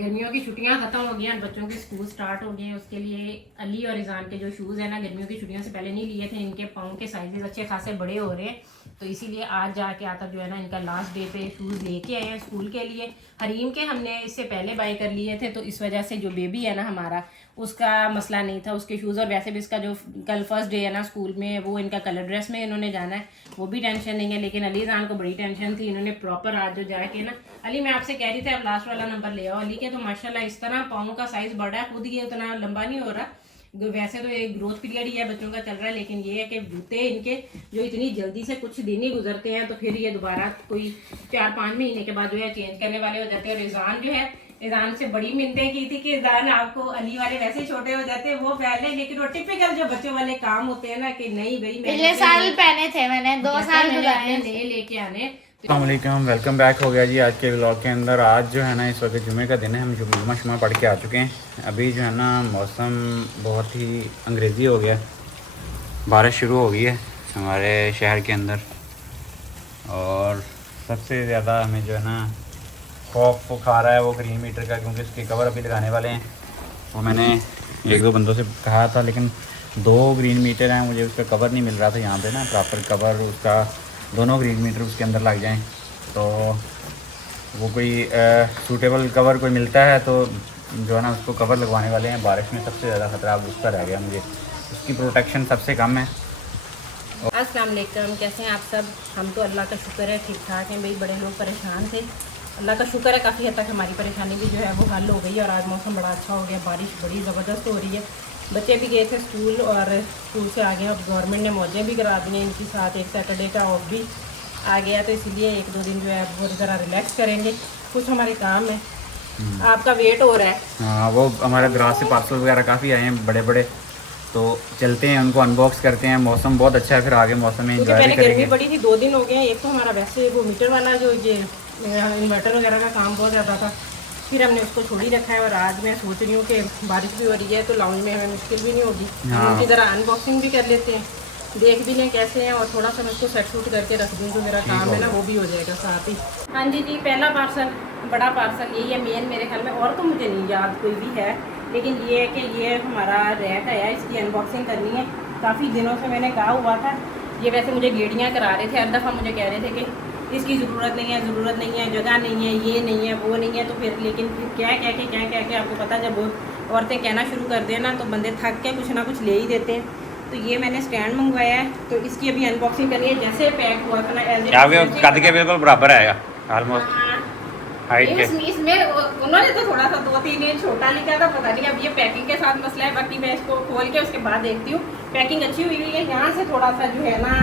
गर्मियों की छुट्टियां खत्म हो गई हैं, बच्चों के स्कूल स्टार्ट हो गए हैं। उसके लिए अली और इजान के जो शूज़ हैं ना, गर्मियों की छुट्टियों से पहले नहीं लिए थे। इनके पाँव के साइजेस अच्छे खासे बड़े हो रहे हैं, तो इसीलिए आज जाके आता जो है ना, इनका लास्ट डे पे शूज़ लेके आए हैं स्कूल के लिए। हरीम के हमने इससे पहले बाय कर लिए थे, तो इस वजह से जो बेबी है ना हमारा, उसका मसला नहीं था उसके शूज़। और वैसे भी इसका जो कल फर्स्ट डे है ना स्कूल में, वो इनका कलर ड्रेस में इन्होंने जाना है, वो भी टेंशन नहीं है। लेकिन अली जान को बड़ी टेंशन थी। इन्होंने प्रॉपर आज जो जाके ना, अली मैं आपसे कह रही थी आप लास्ट वाला नंबर ले आओ। अली के तो माशाल्लाह इस तरह पाँव का साइज बड़ा है, खुद ये उतना लंबा नहीं हो रहा। वैसे तो एक ग्रोथ पीरियड ही है बच्चों का चल रहा है, लेकिन ये है कि जूते इनके जो इतनी जल्दी से कुछ दिन ही गुजरते हैं, तो फिर ये दोबारा कोई 4-5 महीने के बाद जो है चेंज करने वाले हो जाते हैं। और ईजान जो है, ईजान से बड़ी मिन्नतें की थी कि ईजान आपको अली वाले वैसे छोटे हो जाते हैं वो पहले, लेकिन वो टिपिकल जो बच्चों वाले काम होते हैं ना कि नहीं भाई पिछले साल पहने थे मैंने, 2 साल गुजारे नए लेके आने। अस्सलामुअलैकुम, वेलकम बैक हो गया जी आज के व्लॉग के अंदर। आज जो है ना, इस वक्त जुमे का दिन है, हम जुम्मा शुमा पढ़ के आ चुके हैं। अभी जो है ना, मौसम बहुत ही अंग्रेज़ी हो गया, बारिश शुरू हो गई है हमारे शहर के अंदर। और सबसे ज़्यादा हमें जो है ना खौफ खा रहा है वो ग्रीन मीटर का, क्योंकि उसके कवर अभी लगाने वाले हैं। वो मैंने 1-2 बंदों से कहा था, लेकिन 2 ग्रीन मीटर हैं, मुझे उसका कवर नहीं मिल रहा था यहाँ पे ना, प्रॉपर कवर उसका, दोनों ग्रीन मीटर उसके अंदर लग जाएं तो वो कोई सूटेबल कवर कोई मिलता है तो जो है ना उसको कवर लगवाने वाले हैं। बारिश में सबसे ज़्यादा ख़तरा अब उसका रह गया, मुझे उसकी प्रोटेक्शन सबसे कम है। अस्सलाम वालेकुम, कैसे हैं आप सब? हम तो अल्लाह का शुक्र है ठीक ठाक हैं भाई। बड़े लोग परेशान थे, अल्लाह का शुक्र है काफ़ी हद तक हमारी परेशानी भी जो है वो हल हो गई। और आज मौसम बड़ा अच्छा हो गया, बारिश बड़ी ज़बरदस्त हो रही है। बच्चे भी गए थे स्कूल और स्कूल से आ गए। अब गवर्नमेंट ने मौजें भी करा दी हैं इनके साथ, एक सैटरडे का ऑफ भी आ गया, तो इसलिए 1-2 दिन जो है बहुत ज़रा रिलैक्स करेंगे। कुछ हमारे काम है, आपका वेट हो रहा है। हाँ, वो हमारे ग्रास से पार्सल वगैरह काफ़ी आए हैं बड़े बड़े, तो चलते हैं उनको अनबॉक्स करते हैं। मौसम बहुत अच्छा है, फिर आगे मौसम में क्योंकि एंजॉय पहले भी करेंगे। गर्मी पड़ी थी, 2 दिन हो गए हैं। एक तो हमारा वैसे वो मीटर वाला जो ये इन्वर्टर वगैरह का काम बहुत ज़्यादा था, फिर हमने उसको छोड़ ही रखा है। और आज मैं सोच रही हूँ कि बारिश भी हो रही है तो लाउंज में हमें मुश्किल भी नहीं होगी। हाँ। उनकी ज़रा अनबॉक्सिंग भी कर लेते हैं, देख भी लें कैसे हैं, और थोड़ा सा मैं उसको सेट सूट करके रख दूँ तो मेरा काम है ना वो भी हो जाएगा साथ ही। हाँ जी जी, पहला पार्सल, बड़ा पार्सल यही है मेन मेरे ख्याल में, और तो मुझे नहीं याद कोई भी है, लेकिन ये है कि ये हमारा रैक आया, इसकी अनबॉक्सिंग करनी है। काफ़ी दिनों से मैंने कहा हुआ था, ये वैसे मुझे गेड़ियाँ करा रहे थे, हर दफ़ा मुझे कह रहे थे कि इसकी ज़रूरत नहीं है, ज़रूरत नहीं है, जगह नहीं है, ये नहीं है, वो नहीं है। तो फिर लेकिन फिर क्या कह के आपको पता, जब औरतें कहना शुरू कर दें ना तो बंदे थक के कुछ ना कुछ ले ही देते हैं। तो ये मैंने स्टैंड मंगवाया है, तो इसकी अभी अनबॉक्सिंग करनी है। जैसे पैक हुआ था ना, कद के बिल्कुल बराबर आएगा ऑलमोस्ट हाइट के। इसमें उन्होंने तो थोड़ा सा 2-3 इंच छोटा लिखा था, पता नहीं अब ये पैकिंग के साथ मसला है। बाकी मैं इसको खोल के उसके बाद देखती हूँ। पैकिंग अच्छी हुई है, यहाँ से थोड़ा सा जो है ना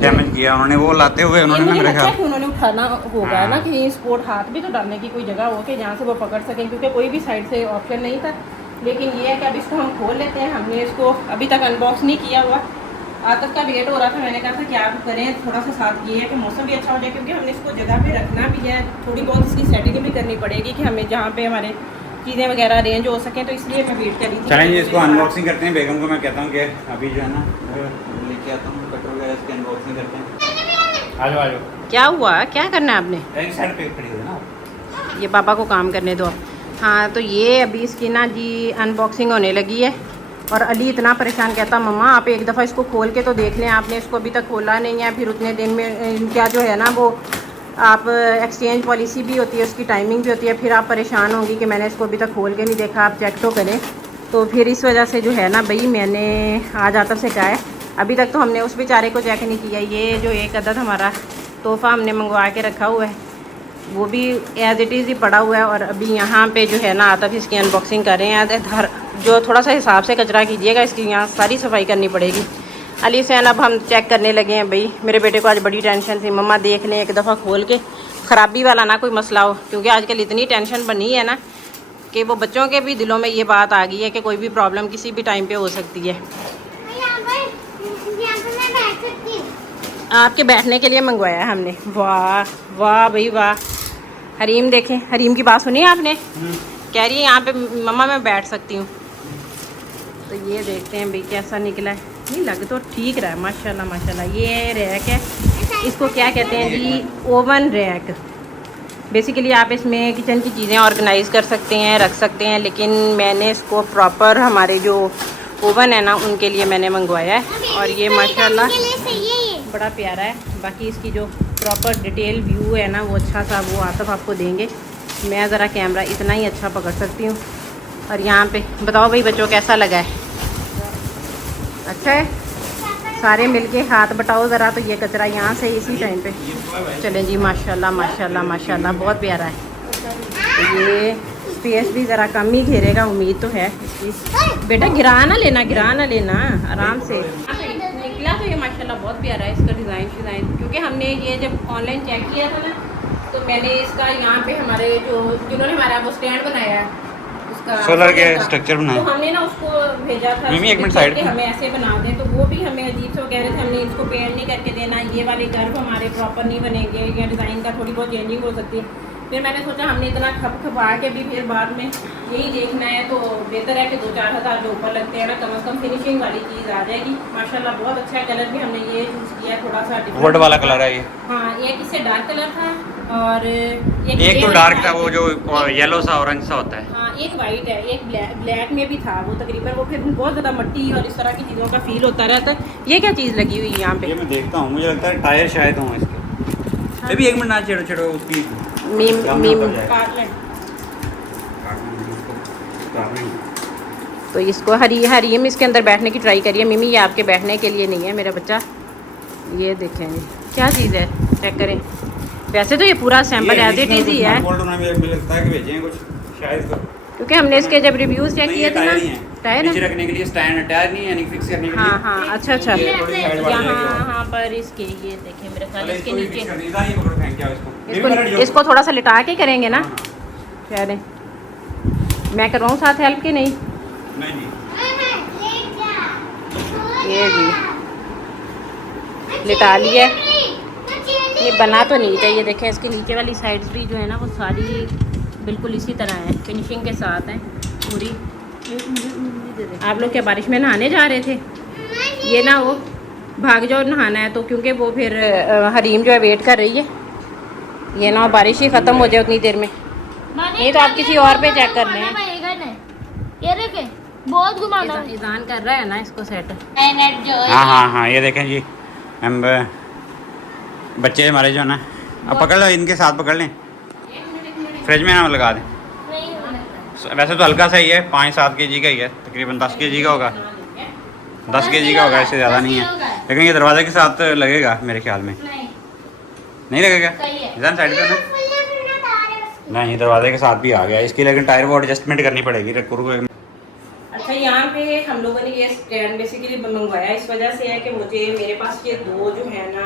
डैमेज किया उन्होंने, वो लाते हुए उन्होंने मेरे ख्याल उन्होंने उठाना होगा ना, कि स्पोर्ट हाथ भी तो डालने की कोई जगह हो के जहाँ से वो पकड़ सकें, क्योंकि कोई भी साइड से ऑप्शन नहीं था। लेकिन ये है कि अब इसको हम खोल लेते हैं। हमने इसको अभी तक अनबॉक्स नहीं किया हुआ, आतफ का वेट हो रहा था। मैंने कहा था कि आप करें थोड़ा सा, साथ ये है कि मौसम भी अच्छा हो जाए, क्योंकि हमने इसको जगह पे रखना भी है। थोड़ी बहुत इसकी सेटिंग भी करनी पड़ेगी कि हमें जहाँ पे हमारे चीज़ें वगैरह अरेंज हो सकें, तो इसलिए मैं वेट कर रही थी। चलें जी, इसको अनबॉक्सिंग करते हैं। बेगम को मैं कहता हूँ कि अभी जो है ना लेके आता हूँ कटर वगैरह, इसकी अनबॉक्सिंग करते हैं। आ जाओ। क्या हुआ, क्या करना है आपने? एक साइड पे खड़ी हुई ना, ये पापा को काम करने दो। हाँ, तो ये अभी इसकी ना जी अनबॉक्सिंग होने लगी है। और अली इतना परेशान, कहता मम्मा आप एक दफ़ा इसको खोल के तो देख लें, आपने इसको अभी तक खोला नहीं है। फिर उतने दिन में क्या जो है ना वो आप एक्सचेंज पॉलिसी भी होती है, उसकी टाइमिंग भी होती है, फिर आप परेशान होंगी कि मैंने इसको अभी तक खोल के नहीं देखा, आप चेक तो करें। तो फिर इस वजह से जो है ना भाई, मैंने आज आतफ से कहा है, अभी तक तो हमने उस बेचारे को चेक नहीं किया। ये जो एक अदद हमारा तोहफ़ा हमने मंगवा के रखा हुआ है, वो भी एज़ इट इज़ ही पड़ा हुआ है। और अभी यहाँ पे जो है ना आतफ इसकी अनबॉक्सिंग कर रहे हैं। जो थोड़ा सा हिसाब से कचरा कीजिएगा, इसकी यहाँ सारी सफाई करनी पड़ेगी। अली से अब हम चेक करने लगे हैं भाई। मेरे बेटे को आज बड़ी टेंशन थी, मम्मा देख लें एक दफ़ा खोल के, ख़राबी वाला ना कोई मसला हो, क्योंकि आजकल इतनी टेंशन बनी है ना कि वो बच्चों के भी दिलों में ये बात आ गई है कि कोई भी प्रॉब्लम किसी भी टाइम पे हो सकती है। आपके बैठने के लिए मंगवाया है हमने। वाह वाह भाई वाह। हरीम देखें, हरीम की बात सुनी आपने, कह रही है यहाँ पे मम्मा मैं बैठ सकती हूँ। तो ये देखते हैं भाई कैसा निकला है। नहीं लग तो ठीक रहा है, माशाल्लाह माशाल्लाह। ये रैक है, इसको क्या कहते हैं जी, ओवन रैक। बेसिकली आप इसमें किचन की चीज़ें ऑर्गेनाइज़ कर सकते हैं, रख सकते हैं, लेकिन मैंने इसको प्रॉपर हमारे जो ओवन है ना उनके लिए मैंने मंगवाया है। और ये माशाल्लाह बड़ा प्यारा है। बाकी इसकी जो प्रॉपर डिटेल व्यू है ना वो अच्छा सा वो आसफ आपको देंगे। मैं ज़रा कैमरा इतना ही अच्छा पकड़ सकती हूँ। और यहाँ पे बताओ भाई बच्चों कैसा लगा है? अच्छा है? सारे मिलके हाथ बटाओ ज़रा। तो ये कचरा यहाँ से इसी टाइम पे चलें जी। माशाल्लाह माशाल्लाह माशाल्लाह बहुत प्यारा है। तो ये स्पेस भी ज़रा कम ही घेरेगा, उम्मीद तो है इसकी। बेटा गिरा ना लेना आराम से। निकला तो ये माशाल्लाह बहुत प्यारा है इसका डिज़ाइन, क्योंकि हमने ये जब ऑनलाइन चेक किया था ना तो मैंने इसका यहाँ पे हमारे जिन्होंने हमारा वो स्टैंड बनाया है सोलर के स्ट्रक्चर बनाए, तो हमने ना उसको भेजा था एक मिनट साइड पे हमें ऐसे बना दें। तो वो भी हमें अजीब से कह रहे थे हमने इसको पेंट नहीं करके देना, ये वाले कर्व हमारे प्रॉपर नहीं बनेंगे या डिज़ाइन का थोड़ी बहुत चेंजिंग हो सकती है। फिर मैंने सोचा हमने इतना खपा के भी फिर बाद में यही देखना है तो बेहतर है कि 2-4 हज़ार जो ऊपर लगते हैं ना कम से कम फिनिशिंग वाली चीज़ आ जाएगी। माशाल्लाह बहुत अच्छा कलर भी हमने ये चूज़ किया है, थोड़ा सा वुड वाला कलर है ये। हाँ, एक इससे डार्क कलर था और एक तो डार्क था, वो जो येलो सा ऑरेंज सा होता है। हाँ, एक वाइट है, एक ब्लैक में भी था वो तकरीबन। वो फिर बहुत ज़्यादा मिट्टी और इस तरह की चीज़ों का फील होता रहता है। ये क्या चीज़ लगी हुई है यहाँ पे? ये मैं देखता हूँ, मुझे लगता है टायर शायद हों इसके। अभी एक मिनट ना छेड़ो उसकी मीम तो इसको हरीम इसके अंदर बैठने की ट्राई करिए। मिमी ये आपके बैठने के लिए नहीं है मेरा बच्चा। ये देखें जी क्या चीज़ है, चेक करें। वैसे तो ये पूरा सैंपल एज इट इज़ ही है, क्योंकि हमने इसके जब रिव्यूज़ चेक किए थे ना। टायर नीचे रखने के लिए स्टैंड, टायर नहीं यानी फिक्स करने के लिए। हाँ हाँ अच्छा यहाँ पर इसके ये देखें मेरे ख्याल इसके नीचे इसको थोड़ा सा लिटा के करेंगे ना। कह रहे मैं करवाऊँ साथ हेल्प के? नहीं ये जी लिटा लिया। ये बना तो नहीं चाहिए। देखें इसके नीचे वाली साइड्स भी जो है ना वो सारी बिल्कुल इसी तरह है, फिनिशिंग के साथ है पूरी। आप लोग क्या बारिश में नहाने जा रहे थे? ये ना वो भाग जाओ नहाना है तो, क्योंकि वो फिर हरीम जो है वेट कर रही है। ये ना बारिश ही ख़त्म हो जाए उतनी देर में। नहीं तो आप किसी और पे चेक कर लें। बहुत घुमाना ईजान कर रहा है ना इसको सेट। हाँ ये देखें जी। हम बच्चे हमारे जो है ना, अब पकड़ लो, इनके साथ पकड़ लें, फ्रिज में ना लगा दें। वैसे तो हल्का सा ही है, 5-7 kg का ही है, तकरीबन 10 kg का होगा, 10 kg का होगा, इससे ज़्यादा नहीं है। लेकिन ये दरवाजे के साथ लगेगा मेरे ख्याल में। नहीं लगेगा? इधर साइड पे ना नहीं, दरवाजे के साथ भी आ गया इसकी, लेकिन टायर वो एडजस्टमेंट करनी पड़ेगी। अच्छा, यहाँ पे हम लोगों ने ये स्टैंड बेसिकली मंगवाया इस वजह से है कि मुझे मेरे पास ये दो जो है ना,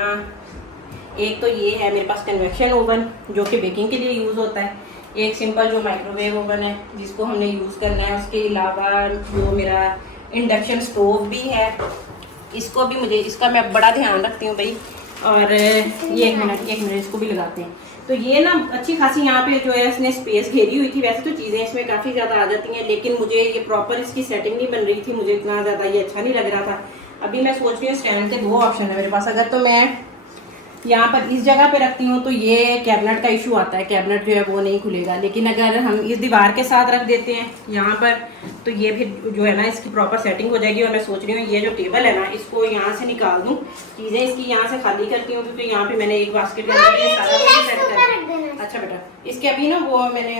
एक तो ये है मेरे पास कन्वेक्शन ओवन जो कि बेकिंग के लिए यूज़ होता है, एक सिंपल जो माइक्रोवेव ओवन है जिसको हमने यूज़ करना है। उसके अलावा जो मेरा इंडक्शन स्टोव भी है, इसको भी मुझे, इसका मैं बड़ा ध्यान रखती हूँ भाई। और ये एक मिनट इसको भी लगाते हैं। तो ये ना अच्छी खासी यहाँ पे जो है इसने स्पेस घेरी हुई थी। वैसे तो चीज़ें इसमें काफ़ी ज़्यादा आ जाती हैं, लेकिन मुझे ये प्रॉपर इसकी सेटिंग नहीं बन रही थी, मुझे इतना ज़्यादा ये अच्छा नहीं लग रहा था। अभी मैं सोच रही हूँ स्टैंड के 2 ऑप्शन है मेरे पास। अगर तो मैं यहाँ पर इस जगह पे रखती हूँ तो ये कैबिनेट का इशू आता है, कैबिनेट जो है वो नहीं खुलेगा। लेकिन अगर हम इस दीवार के साथ रख देते हैं यहाँ पर तो ये फिर जो है ना इसकी प्रॉपर सेटिंग हो जाएगी। और मैं सोच रही हूँ ये जो टेबल है ना इसको यहाँ से निकाल दूँ, चीज़ें इसकी यहाँ से खाली करती हूँ, क्योंकि यहाँ पे मैंने एक बास्केट के अंदर ये सारा कुछ सेट कर। अच्छा बेटा, इसके अभी ना वो मैंने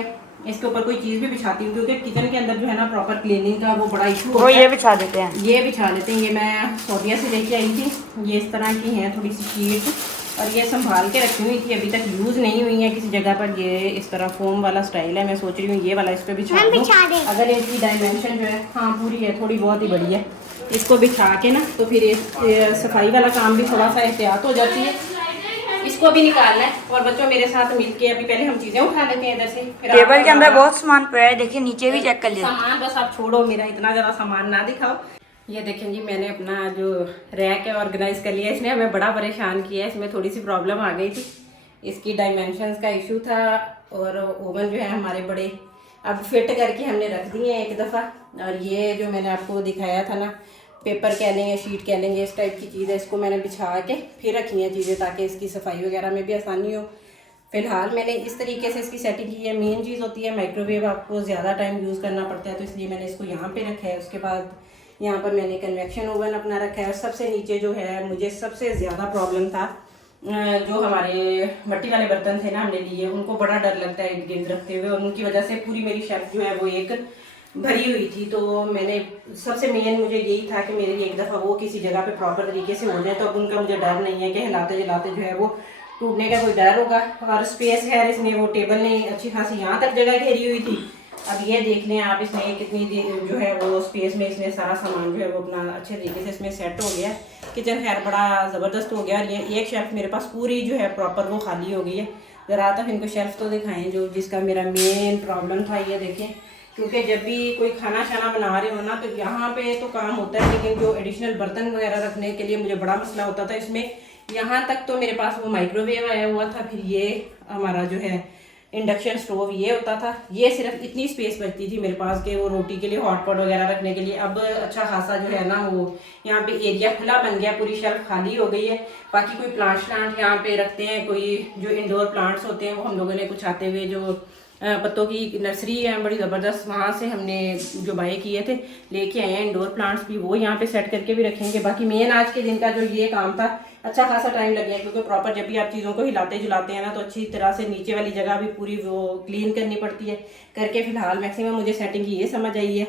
इसके ऊपर कोई चीज़ भी बिछाती हूँ, क्योंकि किचन के अंदर जो है ना प्रॉपर क्लीनिंग का वो बड़ा इशू होता है। ये बिछा देते हैं, ये बिछा देते हैं। ये मैं सऊदीया से लेके आई थी, ये इस तरह की हैं थोड़ी सी शीट, और ये संभाल के रखी हुई थी, अभी तक यूज़ नहीं हुई है किसी जगह पर। ये इस तरह फोम वाला स्टाइल है, मैं सोच रही हूँ ये वाला इस पर बिछा दूँ। अगर इसकी डायमेंशन जो है हाँ पूरी है, थोड़ी बहुत ही बड़ी है, इसको बिछा के ना तो फिर ये सफाई वाला काम भी थोड़ा सा एहतियात हो जाती है। इसको भी निकालना है और बच्चों मेरे साथ मिलके अभी पहले हम चीज़ें उठा लेते हैं इधर से। टेबल के अंदर बहुत सामान पड़ा है, देखिए नीचे भी चेक कर लिया। सामान बस आप छोड़ो, मेरा इतना ज़्यादा सामान ना दिखाओ। ये देखें जी, मैंने अपना जो रैक है ऑर्गेनाइज कर लिया। इसने हमें बड़ा परेशान किया है, इसमें थोड़ी सी प्रॉब्लम आ गई थी, इसकी डायमेंशंस का इशू था। और ओवन जो है हमारे बड़े अब फिट करके हमने रख दिए हैं एक दफ़ा। और ये जो मैंने आपको दिखाया था ना, पेपर कह लेंगे, शीट कह लेंगे, इस टाइप की चीज़ है, इसको मैंने बिछा के फिर रखी हैं चीज़ें ताकि इसकी सफाई वगैरह में भी आसानी हो। फ़िलहाल मैंने इस तरीके से इसकी सेटिंग की है। मेन चीज़ होती है माइक्रोवेव, आपको ज़्यादा टाइम यूज़ करना पड़ता है, तो इसलिए मैंने इसको यहाँ पे रखा है। उसके बाद यहाँ पर मैंने कन्वेक्शन ओवन अपना रखा है। और सबसे नीचे जो है मुझे सबसे ज़्यादा प्रॉब्लम था, जो हमारे मिट्टी वाले बर्तन थे ना हमने लिए, उनको बड़ा डर लगता है इर्द गिर्द रखते हुए, और उनकी वजह से पूरी मेरी शेल्फ जो है वो एक भरी हुई थी। तो मैंने सबसे मेन मुझे यही था कि मेरी एक दफ़ा वो किसी जगह पे प्रॉपर तरीके से हो जाए, तो अब उनका मुझे डर नहीं है कि हिलाते जलाते जो है वो टूटने का कोई डर होगा। और स्पेस है इसमें, वो टेबल ने अच्छी खासी यहाँ तक जगह घेरी हुई थी। अब ये देख लें आप, इसमें कितनी जो है वो स्पेस में इसने सारा सामान जो है वो अपना अच्छे तरीके से इसमें सेट हो गया। किचन खैर बड़ा ज़बरदस्त हो गया। और ये एक शेल्फ मेरे पास पूरी जो है प्रॉपर वो खाली हो गई है। ज़रा तक इनको शेल्फ तो दिखाएं जो जिसका मेरा मेन प्रॉब्लम था। ये देखें, क्योंकि जब भी कोई खाना शाना बना रहे हो ना, तो यहाँ पे तो काम होता है, लेकिन जो एडिशनल बर्तन वगैरह रखने के लिए मुझे बड़ा मसला होता था इसमें। यहाँ तक तो मेरे पास वो माइक्रोवेव आया हुआ था, फिर ये हमारा जो है इंडक्शन स्टोव ये होता था। ये सिर्फ इतनी स्पेस बचती थी मेरे पास कि वो रोटी के लिए हॉटपॉट वगैरह रखने के लिए। अब अच्छा खासा जो है ना वो यहाँ पे एरिया खुला बन गया, पूरी शेल्फ खाली हो गई है। बाकी कोई प्लांट यहाँ पे रखते हैं, कोई जो इंडोर प्लांट्स होते हैं वो हम लोगों ने कुछ आते हुए जो पत्तों की नर्सरी है बड़ी ज़बरदस्त, वहाँ से हमने जो बाय किए थे लेके आए हैं इंडोर प्लांट्स भी, वो यहाँ पे सेट करके भी रखेंगे। बाकी मेन आज के दिन का जो ये काम था, अच्छा खासा टाइम लग गया, क्योंकि प्रॉपर जब भी आप चीज़ों को हिलाते जुलाते हैं ना, तो अच्छी तरह से नीचे वाली जगह भी पूरी वो क्लीन करनी पड़ती है। करके फ़िलहाल मैक्सिमम मुझे सेटिंग की ये समझ आई है,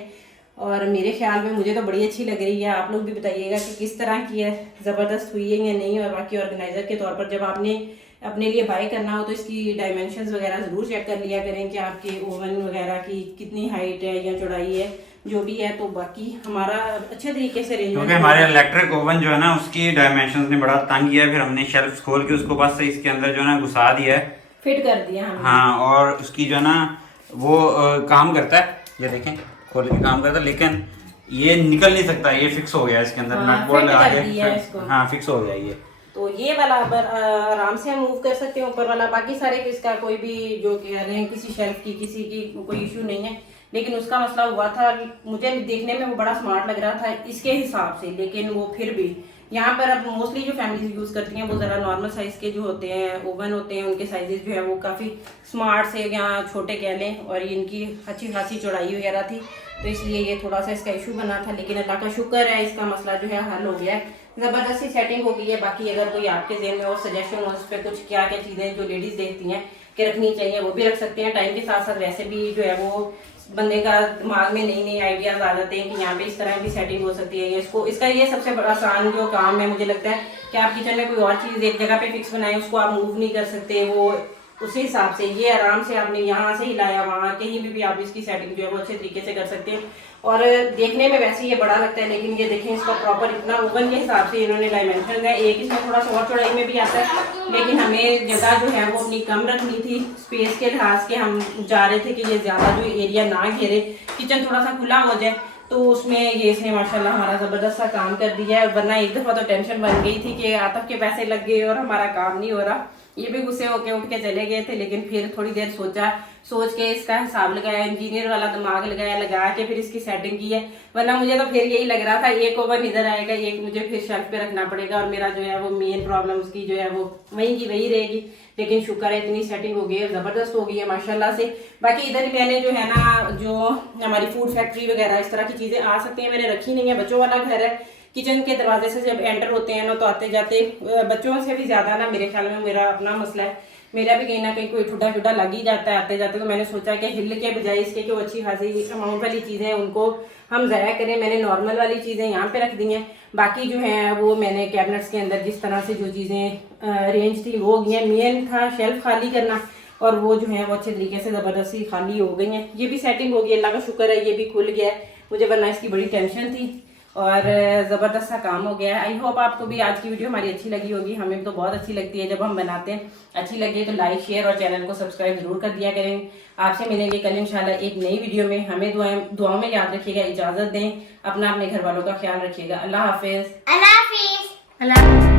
और मेरे ख्याल में मुझे तो बड़ी अच्छी लग रही है। आप लोग भी बताइएगा कि किस तरह की है, ज़बरदस्त हुई है या नहीं। और बाकी ऑर्गेनाइज़र के तौर पर जब आपने अपने लिए बाय करना हो तो इसकी डायमेंशंस वगैरह ज़रूर चेक कर लिया करें कि आपके ओवन वगैरह की कितनी हाइट है या चौड़ाई है, जो भी है। तो बाकी हमारा अच्छे तरीके से अरेंजमेंट, क्योंकि हमारे इलेक्ट्रिक ओवन जो है ना उसकी डायमेंशंस ने बड़ा तंग किया है, फिर हमने शेल्फ्स खोल के उसको बस से इसके अंदर जो है ना घुसा दिया है, फिट कर दिया हमने। हाँ, और उसकी जो है ना वो काम करता है, ये देखें खोल के काम करता है, लेकिन ये निकल नहीं सकता, ये फिक्स हो गया है इसके अंदर, नट बोल्ट लगा के, हाँ फिक्स हो गया ये। तो ये वाला आराम से हम मूव कर सकते हैं ऊपर वाला। बाकी सारे इसका कोई भी जो कह रहे हैं किसी शेल्फ की किसी की कोई इशू नहीं है, लेकिन उसका मसला हुआ था। मुझे देखने में वो बड़ा स्मार्ट लग रहा था इसके हिसाब से, लेकिन वो फिर भी यहाँ पर अब मोस्टली जो फैमिलीज यूज़ करती हैं वो ज़रा नॉर्मल साइज़ के जो होते हैं ओवन होते हैं, उनके साइजेस जो है वो काफ़ी स्मार्ट से या छोटे कह लें, और इनकी अच्छी खासी चौड़ाई वगैरह थी, तो इसलिए ये थोड़ा सा इसका इशू बना था। लेकिन अल्लाह का शुक्र है इसका मसला जो है हल हो गया है, ज़बरदस्ती सेटिंग हो गई है। बाकी अगर कोई आपके जेहन में और सजेशन हो उस पर कुछ क्या क्या चीज़ें जो लेडीज़ देखती हैं कि रखनी चाहिए, वो भी रख सकते हैं। टाइम के साथ साथ वैसे भी जो है वो बंदे का दिमाग में नई नई आइडियाज़ आ जाते हैं कि यहाँ पे इस तरह भी सेटिंग हो सकती है। इसको इसका ये सबसे बड़ा आसान जो काम है मुझे लगता है कि आप किचन में कोई और चीज़ एक जगह पे फिक्स बनाएं, उसको आप मूव नहीं कर सकते, वो उसी हिसाब से ये आराम से आपने यहाँ से हिलाया वहाँ कहीं भी आप इसकी सेटिंग जो है वो अच्छे तरीके से कर सकते हैं। और देखने में वैसे ये बड़ा लगता है, लेकिन ये देखें इसका प्रॉपर इतना ओवन के हिसाब से इन्होंने डायमेंशन है। एक इसमें थोड़ा सा और चौड़ाई में भी आता है, लेकिन हमें जगह जो है वो अपनी कम रखनी थी स्पेस के लिहाज के। हम चाह रहे थे कि ये ज़्यादा जो एरिया ना घेरे, किचन थोड़ा सा खुला हो जाए, तो उसमें ये इसने माशाल्लाह हमारा ज़बरदस्त सा काम कर दिया है। वरना एक दफ़ा तो टेंशन बन गई थी कि आतफ के पैसे लग गए और हमारा काम नहीं हो रहा। ये भी गुस्से होके उठ के चले गए थे, लेकिन फिर थोड़ी देर सोच के इसका हिसाब लगाया, इंजीनियर वाला दिमाग लगा के फिर इसकी सेटिंग की है। वरना मुझे तो फिर यही लग रहा था एक ओवन इधर आएगा, एक मुझे फिर शेल्फ पे रखना पड़ेगा, और मेरा जो है वो मेन प्रॉब्लम उसकी जो है वो वहीं की वही रहेगी। लेकिन शुक्र है इतनी सेटिंग हो गई है, ज़बरदस्त हो गई है माशाल्लाह से। बाकी इधर मैंने जो है ना जो हमारी फूड फैक्ट्री वगैरह इस तरह की चीज़ें आ सकती हैं मैंने रखी नहीं है। बच्चों वाला घर है, किचन के दरवाजे से जब एंटर होते हैं ना तो आते जाते बच्चों से भी ज़्यादा ना मेरे ख्याल में मेरा अपना मसला है, मेरा भी कहीं ना कहीं कोई ठुड्डा लग ही जाता है आते जाते। तो मैंने सोचा कि हिल के बजाय इसके कि वो अच्छी खासी अमाउंट वाली चीज़ें हैं उनको हम ज़ाया करें, मैंने नॉर्मल वाली चीज़ें यहाँ पे रख दी हैं। बाकी जो है वो मैंने कैबिनेट्स के अंदर जिस तरह से जो चीज़ें अरेंज थी वो हो गई हैं। मेन था शेल्फ खाली करना, और वो जो है वो अच्छे तरीके से ज़बरदस्ती खाली हो गई हैं। ये भी सेटिंग हो गई, अल्लाह का शुक्र है ये भी खुल गया है। मुझे वरना इसकी बड़ी टेंशन थी, और ज़बरदस्त सा काम हो गया है। आई होप आपको भी आज की वीडियो हमारी अच्छी लगी होगी, हमें तो बहुत अच्छी लगती है जब हम बनाते हैं। अच्छी लगी तो लाइक शेयर और चैनल को सब्सक्राइब जरूर कर दिया करें। आपसे मिलेंगे कल इंशाल्लाह एक नई वीडियो में। हमें दुआओं में याद रखिएगा, इजाज़त दें, अपना अपने घर वालों का ख्याल रखिएगा। अल्लाह हाफिज़। अल्लाह हाफिज़।